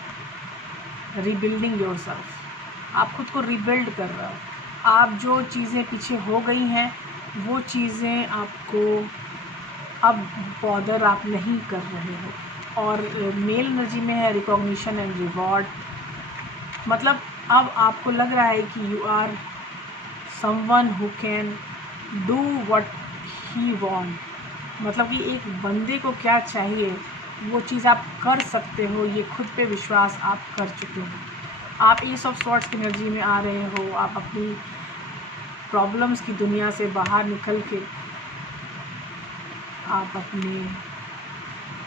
रीबिल्डिंग योरसेल्फ। आप खुद को रीबिल्ड कर रहे हो। आप जो चीज़ें पीछे हो गई हैं वो चीज़ें आपको अब बॉदर आप नहीं कर रहे हो। और मेल एनर्जी में है रिकॉग्निशन एंड रिवॉर्ड। मतलब अब आपको लग रहा है कि you are someone who can do what he want. मतलब कि एक बंदे को क्या चाहिए वो चीज़ आप कर सकते हो। ये खुद पे विश्वास आप कर चुके हो। आप एस ऑफ सॉर्ड्स की एनर्जी में आ रहे हो। आप अपनी प्रॉब्लम्स की दुनिया से बाहर निकल के आप अपनी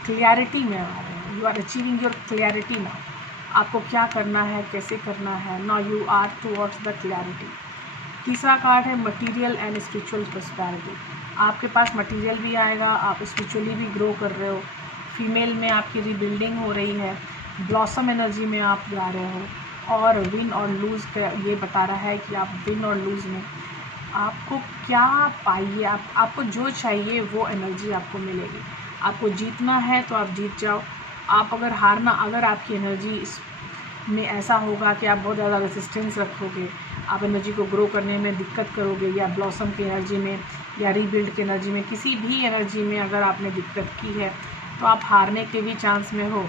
क्लियरिटी में आ रहे हो। You are achieving your clarity now. आपको क्या करना है, कैसे करना है, now you are towards the clarity. तीसरा कार्ड है मटेरियल एंड स्पिरिचुअल प्रॉस्पेरिटी। आपके पास मटेरियल भी आएगा, आप स्पिरिचुअली भी ग्रो कर रहे हो। फीमेल में आपकी रीबिल्डिंग हो रही है, ब्लॉसम एनर्जी में आप जा रहे हो। और विन और लूज़ का ये बता रहा है कि आप विन और लूज़ में आपको क्या पाइए, आपको जो चाहिए वो एनर्जी आपको मिलेगी। आपको जीतना है तो आप जीत जाओ। आप अगर हारना, अगर आपकी एनर्जी में ऐसा होगा कि आप बहुत ज़्यादा रेसिस्टेंस रखोगे, आप एनर्जी को ग्रो करने में दिक्कत करोगे, या ब्लॉसम की एनर्जी में या रीबिल्ड की एनर्जी में, किसी भी एनर्जी में अगर आपने दिक्कत की है तो आप हारने के भी चांस में हो।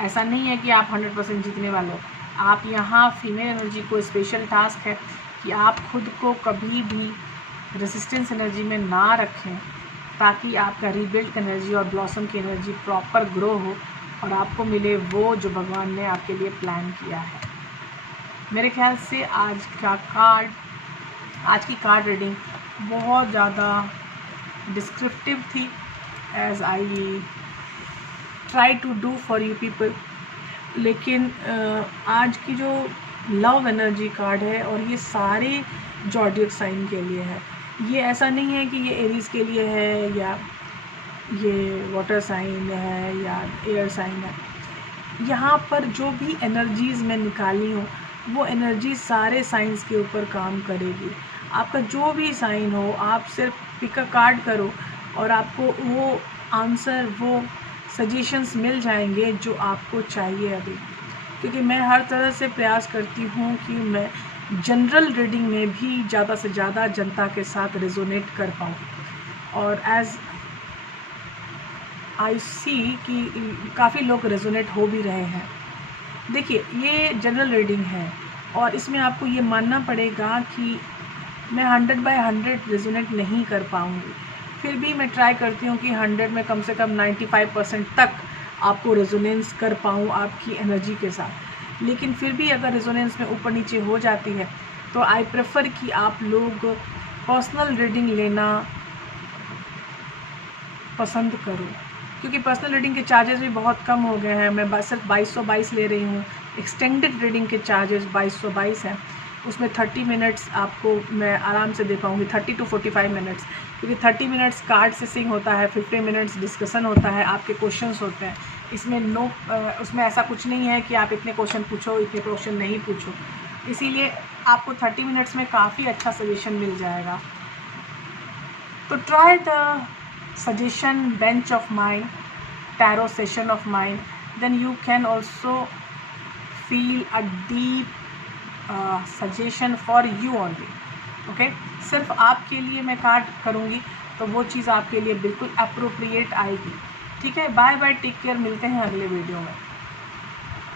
ऐसा नहीं है कि आप 100% जीतने वाले हो। आप यहाँ फीमेल एनर्जी को स्पेशल टास्क है कि आप खुद को कभी भी रेसिस्टेंस एनर्जी में ना रखें, ताकि आपका रीबिल्ड एनर्जी और ब्लॉसम की एनर्जी प्रॉपर ग्रो हो और आपको मिले वो जो भगवान ने आपके लिए प्लान किया है। मेरे ख्याल से आज की कार्ड रीडिंग बहुत ज़्यादा डिस्क्रिप्टिव थी, as I try to do for you people. लेकिन आज की जो लव एनर्जी कार्ड है, और ये सारे ज़ोडिएक साइन के लिए है। ये ऐसा नहीं है कि ये एरीज के लिए है या ये वाटर साइन है या एयर साइन है। यहाँ पर जो भी एनर्जीज़ मैं निकाली हूँ वो एनर्जी सारे साइंस के ऊपर काम करेगी। आपका जो भी साइन हो, आप सिर्फ पिक अ कार्ड करो और आपको वो आंसर, वो सजेशंस मिल जाएंगे जो आपको चाहिए अभी। क्योंकि मैं हर तरह से प्रयास करती हूँ कि मैं जनरल रीडिंग में भी ज़्यादा से ज़्यादा जनता के साथ रेजोनेट कर पाऊँ। और एज आई सी कि काफ़ी लोग रेजोनेट हो भी रहे हैं। देखिए, ये जनरल रीडिंग है और इसमें आपको ये मानना पड़ेगा कि मैं 100/100 रेजोनेट नहीं कर पाऊँगी। फिर भी मैं ट्राई करती हूँ कि 100 में कम से कम 95% तक आपको रेजोनेंस कर पाऊँ आपकी एनर्जी के साथ। लेकिन फिर भी अगर रेजोनेंस में ऊपर नीचे हो जाती है तो आई प्रेफर कि आप लोग पर्सनल रीडिंग लेना पसंद करो, क्योंकि पर्सनल रीडिंग के चार्जेस भी बहुत कम हो गए हैं। मैं सिर्फ 2222 ले रही हूँ। एक्सटेंडेड रीडिंग के चार्जेस 2222 हैं। उसमें 30 मिनट्स आपको मैं आराम से दे पाऊँगी, 30 to 45 मिनट्स, क्योंकि 30 मिनट्स कार्ड सेसिंग होता है, 50 मिनट्स डिस्कशन होता है, आपके क्वेश्चंस होते हैं। इसमें उसमें ऐसा कुछ नहीं है कि आप इतने क्वेश्चन पूछो, इतने क्वेश्चन नहीं पूछो। इसीलिए आपको 30 मिनट्स में काफ़ी अच्छा सजेशन मिल जाएगा। तो try the suggestion bench of mine, tarot session of mine, then you can also feel a deep suggestion for you only. Okay, सिर्फ आपके लिए मैं कार्ड करूँगी तो वो चीज़ आपके लिए बिल्कुल अप्रोप्रिएट आएगी। ठीक है, बाय बाय, टेक केयर, मिलते हैं अगले वीडियो में।